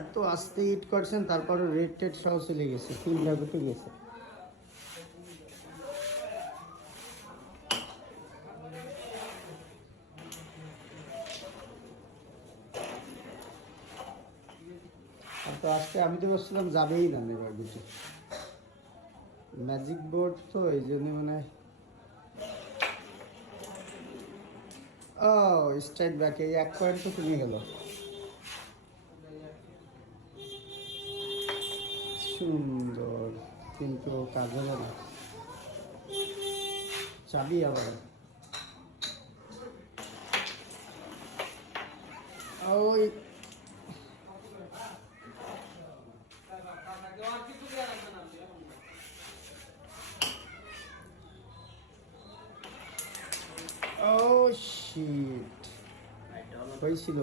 এত আস্তে হিট করছেন, তারপরে রেড টেড সহ চলে গেছে, তিনটা উঠে গেছে। আর তো আজকে আমি তো ভাবছিলাম যাবেই না এবার বুঝি, ম্যাজিক বোর্ড তো এই জন্য মানে ও স্ট্রাইক ব্যাক, এই এক পয়েন্ট তো কমে গেল। সুন্দর, কিন্তু কাজ হবে না। চাবি আবার ওই ও শিট হয়েছিল।